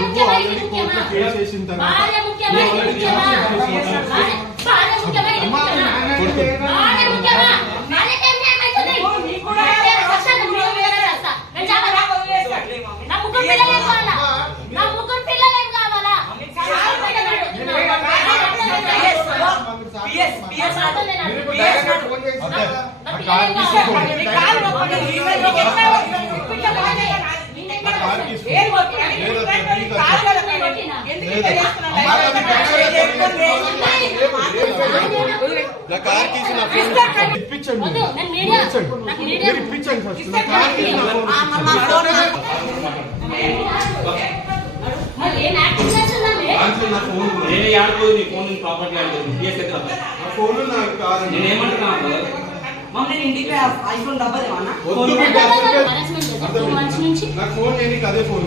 నువ్వు ఆల్రెడీ కోర్టులో కేసు వేసిన తర్వాత నేను ఇంటికి ఐఫోన్ డబ్బా అదే ఫోన్